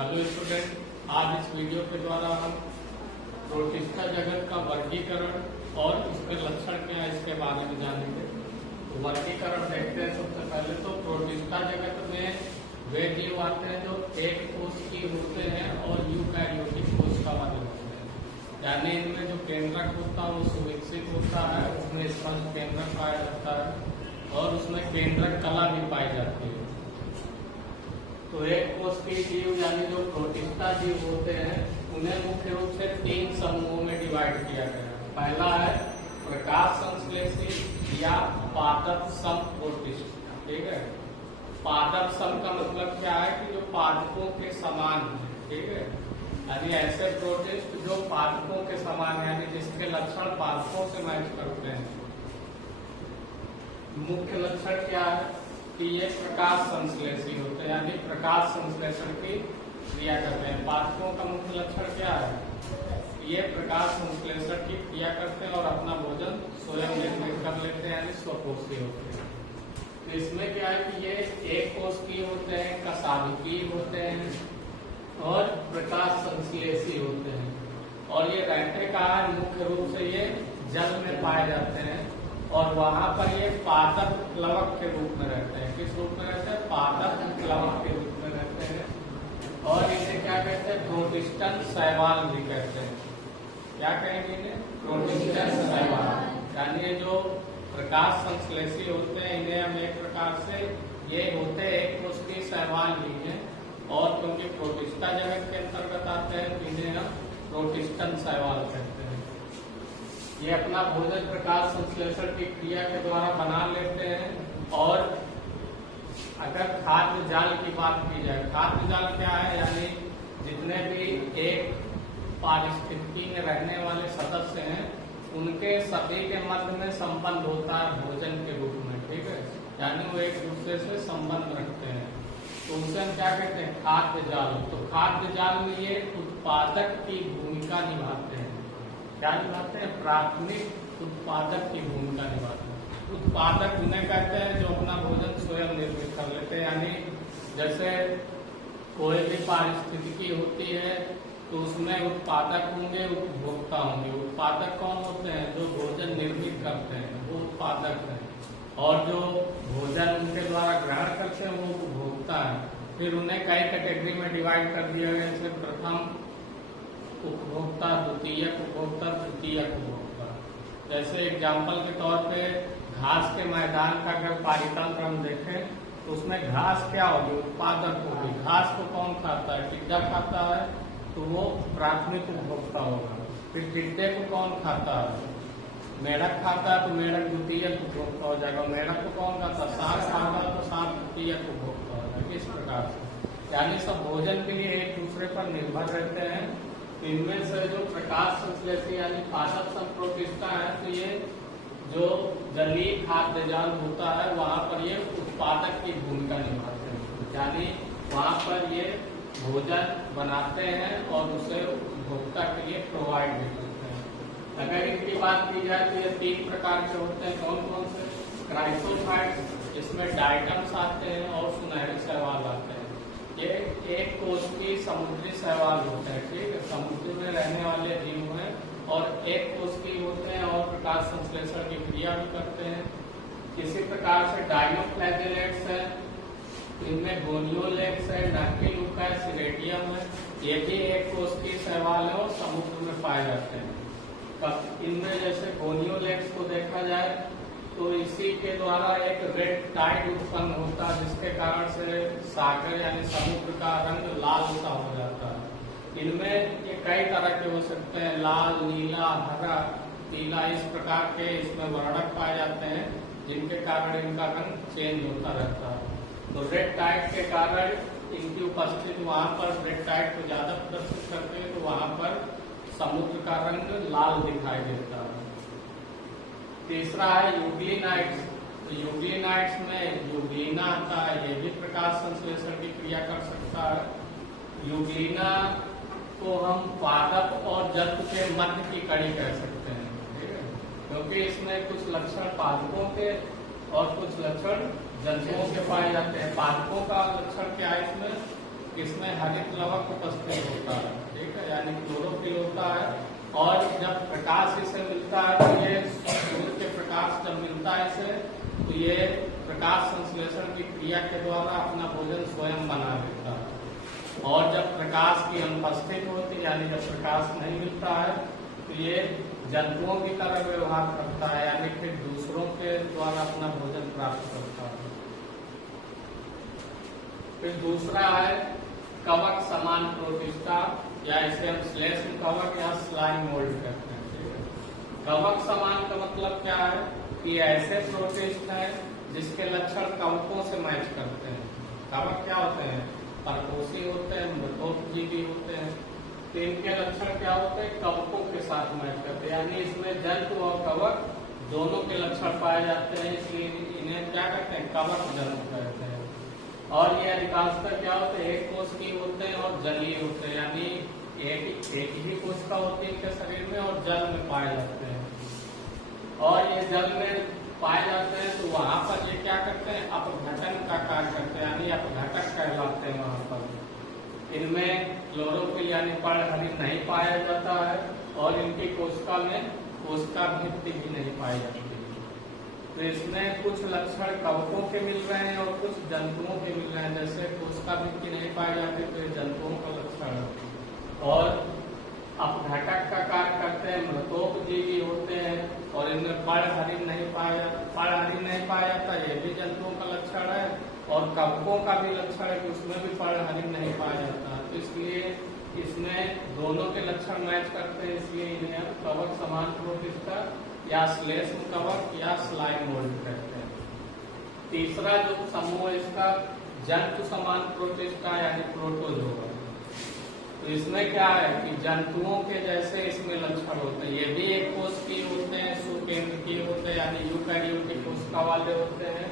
Hello student, आज इस video के द्वारा हम प्रोटिस्टा जगत का वर्गीकरण और इसके लक्षण क्या है इसके बारे में जानेंगे। तो वर्गीकरण देखते हैं। सबसे पहले तो प्रोटिस्टा जगत में वे जीव आते हैं जो एक कोष की होते हैं और यूकैरियोटिक कोष का वाले होते हैं, यानी इनमें जो केंद्रक होता है वो सुविकसित होता है, उसमें स्पष्ट केंद्रक पाया जाता है और उसमें केंद्रक कला भी पाई जाती है। तो एक कोष के जीव यानी जो प्रोटिस्टा जीव होते हैं उन्हें मुख्य रूप से 3 समूहों में डिवाइड किया गया है। पहला है प्रकाश संश्लेषी या पादप सम प्रोटिस्टा। ठीक है, पादप सम का मतलब क्या है कि जो पादपों के समान है। ठीक है, यानी ऐसे प्रोटिस्ट जो पादपों के समान यानी जिसके लक्षण पादपों से मैच करते हैं। मुख्य लक्षण क्या है कि ये प्रकाश संश्लेषी होते हैं, यानी प्रकाश संश्लेषण की क्रिया करते हैं। पादपों का मुख्य लक्षण क्या है? ये प्रकाश संश्लेषण की क्रिया करते हैं और अपना भोजन स्वयं निर्मित कर लेते हैं, यानी स्वपोषी होते हैं। तो इसमें क्या है कि ये एक कोशिकीय होते हैं, कशाभिकीय होते हैं और प्रकाश संश्लेषी होते हैं। और ये रहते कहाँ है? मुख्य रूप से ये जल में पाए जाते हैं और वहां पर ये पादप प्लवक के रूप में रहते हैं। किस रूप में रहते हैं? पादप प्लवक के रूप में रहते हैं। और इसे क्या कहते हैं? प्रोटिस्टन शैवाल भी कहते हैं। क्या कहेंगे इन्हें? प्रोटिस्टन शैवाल। यानी ये जो प्रकाश संश्लेषी होते हैं इन्हें हम एक प्रकार से ये होते एक कोशिकीय शैवाल भी हैं, और क्योंकि प्रोटिस्टा जगत के अंतर्गत आते हैं तो इन्हें हम प्रोटिस्टन शैवाल कहते हैं। ये अपना भोजन प्रकाश संश्लेषण की क्रिया के द्वारा बना लेते हैं। और अगर खाद्य जाल की बात की जाए, खाद्य जाल क्या है? यानी जितने भी एक पारिस्थितिकी में रहने वाले सदस्य हैं उनके सभी के मध्य में संबंध होता है भोजन के रूप में। ठीक है, यानी वो एक दूसरे से संबंध रखते हैं, तो उसे हम क्या कहते हैं? खाद्य जाल। तो खाद्य जाल में ये उत्पादक की भूमिका निभाते हैं। क्या निभाते हैं? प्राथमिक उत्पादक की भूमिका निभाते हैं। उत्पादक उन्हें कहते हैं जो अपना भोजन स्वयं निर्मित कर लेते हैं। यानी जैसे कोई भी पारिस्थितिकी होती है तो उसमें उत्पादक होंगे, उपभोक्ता होंगे। उत्पादक कौन होते हैं? जो भोजन निर्मित करते हैं वो उत्पादक है, और जो भोजन उनके द्वारा ग्रहण करते हैं वो उपभोक्ता है। फिर उन्हें कई कैटेगरी में डिवाइड कर दिया गया, जैसे प्रथम उपभोक्ता, द्वितीयक उपभोक्ता, तृतीयक उपभोक्ता। जैसे एग्जाम्पल के तौर पे घास के मैदान का अगर पारितंत्र हम देखें तो उसमें घास क्या होगी? उत्पादक होगी। घास को कौन खाता है? टिड्डा खाता है, तो वो प्राथमिक उपभोक्ता होगा। फिर टिड्डे को कौन खाता है? मेढक खाता है, तो मेढक द्वितीयक उपभोक्ता हो जाएगा। मेढक को कौन खाता है? सांप खाता है, तो सांप तृतीयक उपभोक्ता हो जाएगा। इस प्रकार से यानी सब भोजन के लिए एक दूसरे पर निर्भर रहते हैं। इनमें से जो प्रकाश संश्लेषी यानी पादप सम प्रोटिस्टा है, तो ये जो जलीय खाद्य जाल होता है वहां पर ये उत्पादक की भूमिका निभाते हैं, यानी वहां पर ये भोजन बनाते हैं और उसे उपभोक्ता के लिए प्रोवाइड भी करते हैं। अगर इनकी बात की जाए तो ये 3 प्रकार के होते हैं। कौन कौन से? क्राइसोफाइट्स, इसमें डायटम्स आते हैं और सुनहरे शैवाल आते हैं। ये एक कोष की समुद्री शैवाल होते हैं। ठीक है, समुद्र में रहने वाले जीव हैं और एक कोष की होते हैं और प्रकाश संश्लेषण की क्रिया भी करते हैं। इसी प्रकार से डायनोफ्लैगेलेट्स है, इनमें गोनियोलेक्स है, नक्टिलुका है, सिरेडियम है। ये भी एक कोष की शैवाल है और समुद्र में पाए जाते हैं। इनमें जैसे गोनियोलेक्स को देखा जाए तो इसी के द्वारा एक रेड टाइड उत्पन्न होता है, जिसके कारण से सागर यानी समुद्र का रंग लाल सा हो जाता है। इनमें ये कई तरह के हो सकते हैं, लाल, नीला, हरा, पीला, इस प्रकार के इसमें वर्णक पाए जाते हैं, जिनके कारण इनका रंग चेंज होता रहता है। तो रेड टाइड के कारण इनकी उपस्थिति वहां पर रेड टाइड को ज्यादा प्रदर्शित करते हैं, तो वहां पर समुद्र का रंग लाल दिखाई देता है। तीसरा है यूग्लिनाइट्स। तो यूग्लिनाइट्स में यूग्लिना आता है, ये भी प्रकाश संश्लेषण की क्रिया कर सकता है। यूग्लिना को हम पादप और जंतु के मध्य की कड़ी कह सकते हैं। ठीक है, क्योंकि इसमें कुछ लक्षण पादपों के और कुछ लक्षण जंतुओं के पाए जाते हैं। पादपों का लक्षण क्या है इसमें? किसमें हरित लवक उपस्थित होता है, ठीक है, यानी क्लोरोफिल होता है। और जब प्रकाश इसे मिलता है तो ये सूर्य के प्रकाश जब मिलता है इसे, तो ये प्रकाश संश्लेषण की क्रिया के द्वारा अपना भोजन स्वयं बना लेता है। और जब प्रकाश की अनुपस्थित होती है, यानी जब प्रकाश नहीं मिलता है, तो ये जंतुओं की तरह व्यवहार करता है, यानी फिर दूसरों के द्वारा अपना भोजन प्राप्त करता है। फिर दूसरा है कवक समान प्रोटिस्टा, या इसे हम श्लेष्म कवक या स्लाइम मोल्ड कहते हैं। कवक समान का मतलब क्या है कि ऐसे प्रोटिस्ट हैं जिसके लक्षण कवकों से मैच करते हैं। कवक क्या होते हैं? परपोषी होते हैं, मृतोपजीवी होते हैं। तो इनके लक्षण क्या होते हैं? कवकों के साथ मैच करते हैं, यानी इसमें जंतु और कवक दोनों के लक्षण पाए जाते हैं, इसलिए इन्हें क्या कहते हैं? कवक जंतु कहते हैं। और ये अधिकांशतः क्या होते हैं? एक कोशिकीय होते हैं और जलीय होते हैं, यानी एक ही कोशिका होती है इनके शरीर में और जल में पाए जाते हैं। और ये जल में पाए जाते हैं तो वहां पर ये क्या करते हैं? अपघटन का कार्य करते हैं, यानी अपघटक कहलाते हैं वहां पर। इनमें क्लोरोफिल यानी पर्णहरित नहीं पाया जाता है और इनकी कोशिका में कोशिका भित्ति भी नहीं पाई जाती। तो इसमें कुछ लक्षण कवकों के मिल रहे हैं और कुछ जंतुओं के मिल रहे हैं। जैसे कोशिका भित्ति नहीं पाई जाती तो ये जंतुओं का लक्षण है। और अपघटक का कार्य करते हैं, मृतोपजीवी होते हैं और इनमें पर्णहरित नहीं पाया जाता, ये भी जंतुओं का लक्षण है। और कवकों का भी लक्षण है कि उसमें भी पर्णहरित नहीं पाया जाता, तो इसलिए इसमें दोनों के लक्षण मैच करते हैं, इसलिए इन्हें कवक समान प्रोटिस्टा या श्लेष्म कवक या स्लाइम मोल्ड कहते हैं। तीसरा जो समूह इसका जंतु समान प्रोटिस्टा यानी प्रोटोजोआ। तो इसमें क्या है कि जंतुओं के जैसे इसमें लक्षण होते हैं। ये भी एक कोशिकीय होते हैं, सुकेंद्रकीय होते हैं, यानी यूकैरियोटिक कोशिका वाले होते हैं।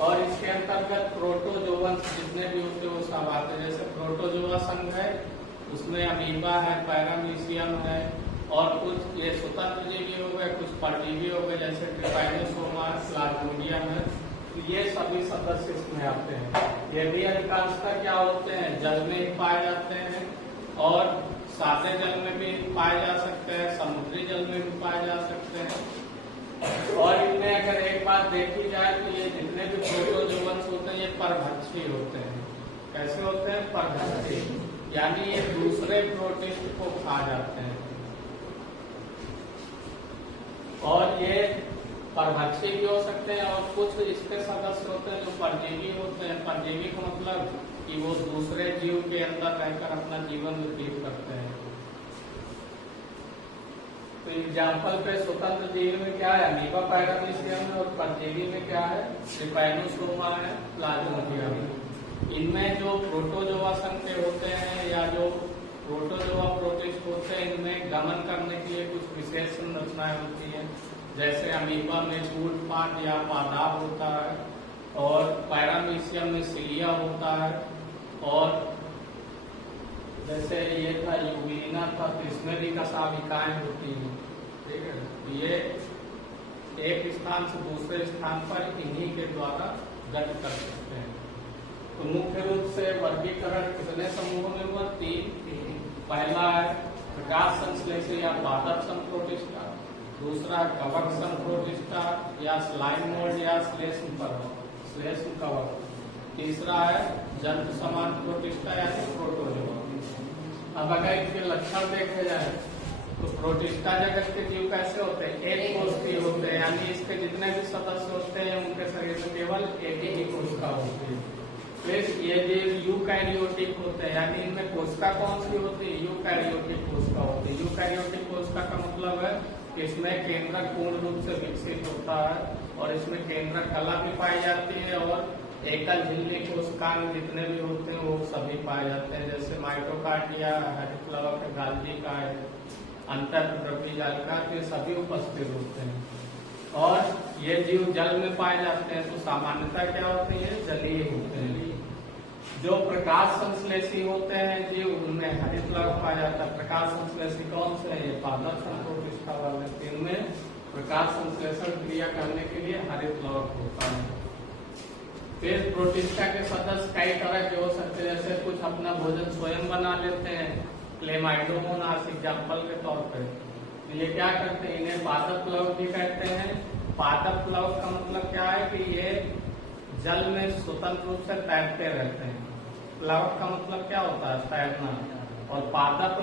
और इसके अंतर्गत प्रोटोजोवंस जितने भी होते हैं वो सब आते हैं। जैसे प्रोटोजोआ संघ है, उसमें अमीबा है, पैरामीशियम है और कुछ ये स्वतंत्र जीवी हो गए, कुछ परजीवी हो गए जैसे ट्रिपाइनोसोमा, प्लाज्मोडियम है। तो ये सभी सदस्य इसमें आते हैं। ये भी अधिकांशतः क्या होते हैं? जल में ही पाए जाते हैं और सादे जल में भी पाए जा सकते हैं, समुद्री जल में भी पाए जा सकते हैं। और इनमें अगर एक बात देखी जाए तो ये जितने भी प्रोटोजोवंस होते हैं ये परभक्षी होते हैं। कैसे होते हैं? परभक्षी, यानी ये दूसरे प्रोटिस्ट को खा जाते हैं। और ये परभक्षी भी हो सकते हैं और कुछ इसके सदस्य होते हैं जो परजीवी होते हैं। परजीवी का मतलब कि वो दूसरे जीव के अंदर रहकर अपना जीवन व्यतीत करते हैं। तो एग्जाम्पल पे स्वतंत्र जीव में क्या है? अमीबा, पैरामीशियम है। और परजीवी में क्या है? ट्रिपाइनोसोमा है, प्लाज्मोडियम है। इनमें जो प्रोटोजोआ संघ के होते हैं या जो प्रोटोजोआ प्रोटिस्ट होते हैं, इनमें गमन करने के लिए कुछ विशेष संरचनाएं होती हैं। जैसे अमीबा में कूटपाद या पादाब होता है और पैरामीशियम में सिलिया होता है। और जैसे ये था यूग्लिना था, तो इसमें भी कशाभिकाएं होती हैं, ठीक है। ये एक स्थान से दूसरे स्थान पर इन्हीं के द्वारा गति कर सकते हैं। तो मुख्य रूप से वर्गीकरण कितने समूहों में हुआ? 3। पहला है प्रकाश संश्लेषी या पादप संप्रोटिस्टा, दूसरा कवक संप्रोटिस्टा या स्लाइम मोल्ड या श्लेष्म कवक, तीसरा है जंतु समान प्रोटिस्टा यानी प्रोटोजोआ। अब अगर इनके लक्षण देखे जाए तो प्रोटिस्टा जगत के जीव कैसे होते हैं? एक कोशिकीय होते हैं, यानी इसके जितने भी सदस्य होते हैं उनके शरीर में केवल एक ही कोशिका होती है। फिर ये जीव यूकैरियोटिक होते हैं, यानी इनमें कोशिका कौन सी होती है? यूकैरियोटिक कोशिका होती है। यूकैरियोटिक कोशिका का मतलब है कि इसमें केंद्रक पूर्ण रूप से विकसित होता है और इसमें केंद्रक कला भी पाई जाती है और एकल झिल्ली कोशिकाएं जितने भी होते हैं वो सभी पाए जाते हैं। जैसे माइटोकांड्रिया, हरित लवक, गाल्जी का, अंतःद्रव्यी जालिका, ये सभी उपस्थित होते हैं। और ये जीव जल में पाए जाते हैं, तो सामान्यतः क्या होते हैं? जलीय होते हैं। जो प्रकाश संश्लेषी होते हैं जीव, उनमें हरित लवक पाया जाता है। प्रकाश संश्लेषी कौन से है? ये पादप संप्रोटिस्टा वाले। इनमें प्रकाश संश्लेषण क्रिया करने के लिए हरित लवक होता है। फिर प्रोटिस्टा के सदस्य कई तरह के हो सकते हैं, जैसे कुछ अपना भोजन स्वयं बना लेते हैं, क्लेमाइडोमोनास एग्जाम्पल के तौर पर। ये क्या करते हैं, इन्हें पादप प्लवक भी कहते हैं। पादप प्लवक का मतलब क्या है कि ये जल में स्वतंत्र रूप से तैरते रहते हैं। प्लवक का मतलब क्या होता है, तैरना, और पादप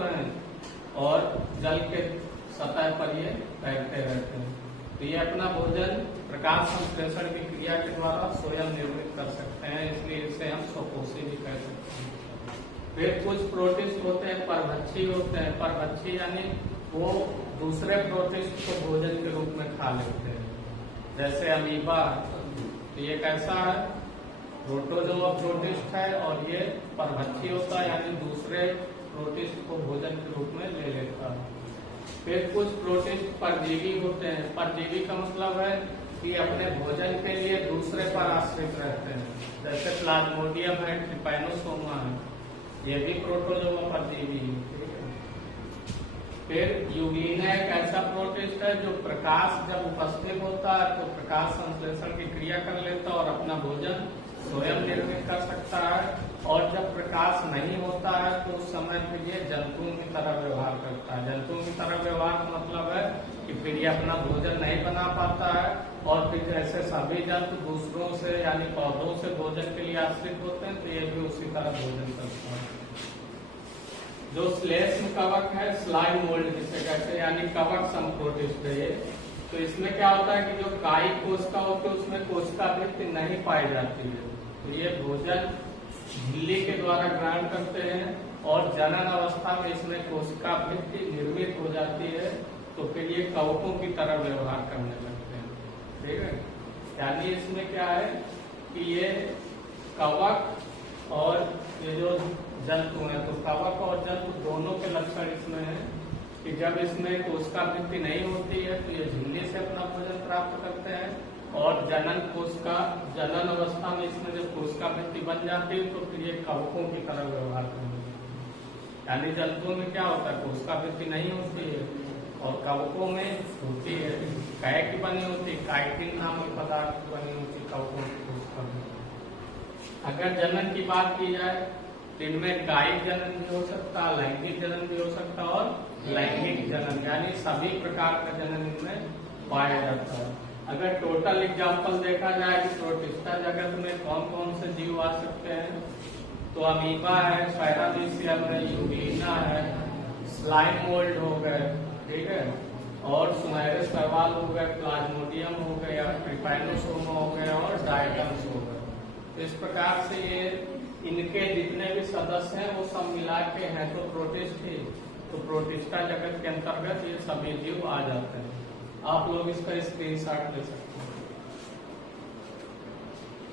और जल के सतह पर ये तैरते रहते हैं। तो ये अपना भोजन प्रकाश संश्लेषण की क्रिया के द्वारा स्वयं निर्मित कर सकते हैं, इसलिए इसे हम स्वकोषी भी कह सकते हैं। फिर कुछ प्रोटिस्ट होते हैं, परभक्षी होते हैं। परभक्षी यानी वो दूसरे प्रोटिस्ट को भोजन के रूप में खा लेते हैं, जैसे अमीबा। तो ये कैसा है, प्रोटोजोआ प्रोटिस्ट है, और ये परभक्षी होता है, यानी दूसरे प्रोटिस्ट को भोजन के रूप में ले लेता है। फिर कुछ प्रोटिस्ट परजीवी होते हैं। परजीवी का मतलब है कि अपने भोजन के लिए दूसरे पर आश्रित रहते हैं, जैसे प्लाज्मोडियम है, ट्रिपैनोसोमा है, ये भी प्रोटोजोआ परजीवी है। फिर यूग्लिना एक ऐसा प्रोटिस्ट है जो प्रकाश जब उपस्थित होता है तो प्रकाश संश्लेषण की क्रिया कर लेता है और अपना भोजन स्वयं निर्मित कर सकता है, और जब प्रकाश नहीं होता है तो उस समय फिर ये जंतुओं की तरह व्यवहार करता है। जंतुओं की तरह व्यवहार का मतलब है कि फिर ये अपना भोजन नहीं बना पाता है, और फिर जैसे सभी जंतु दूसरों से यानी पौधों से भोजन के लिए आश्रित होते हैं, तो ये भी उसी तरह भोजन करता है। जो श्लेष्म कवक है, स्लाइम मोल्ड जिसे कहते हैं, यानी कवक संप्रोटिस्ट है ये। तो इसमें क्या होता है कि जो कायिक कोशिका होती है उसमें कोशिका वृत्ति नहीं पाई जाती है, तो ये भोजन झिल्ली के द्वारा ग्रहण करते हैं, और जनन अवस्था में इसमें कोशिका वृत्ति निर्मित हो जाती है, तो फिर ये कवकों की तरह व्यवहार करने लगते हैं। ठीक है, यानी इसमें क्या है कि ये कवक और ये जो जंतु है, तो कवक और जंतु दोनों के लक्षण इसमें है कि जब इसमें कोशिका वृत्ति नहीं होती है तो ये झिल्ली से अपना भोजन प्राप्त करते हैं, और जनन अवस्था में इसमें जब कोशिका वृत्ति बन जाती है तो फिर ये कवकों की तरह व्यवहार करते हैं। यानी जंतुओं में क्या होता है, कोशिका वृत्ति नहीं होती है, और कवकों में होती है, कै की बनी होती है, काइटिन नाम के पदार्थ की बनी होती है कवकों की कोशिका में। अगर जनन की बात की जाए तो इनमें कायिक जनन भी हो सकता है, लैंगिक जनन भी हो सकता है, और लैंगिक जनन यानी सभी प्रकार का जनन इनमें पाया जाता है। अगर टोटल एग्जाम्पल देखा जाए कि प्रोटिस्टा जगत में कौन कौन से जीव आ सकते हैं, तो अमीबा है, पैरामीशियम है, यूग्लिना है, स्लाइम मोल्ड हो गए, ठीक है, और सुनहरे शैवाल हो गए, प्लाज्मोडियम हो गया, ट्रिपैनोसोमा हो गया, और डायटम्स हो गए। तो इस प्रकार से ये इनके जितने भी सदस्य हैं वो सब मिला के हैं तो प्रोटिस्ट ही, तो प्रोटिस्टा जगत के अंतर्गत ये सभी जीव आ जाते हैं। आप लोग इसका स्क्रीनशॉट ले सकते हैं।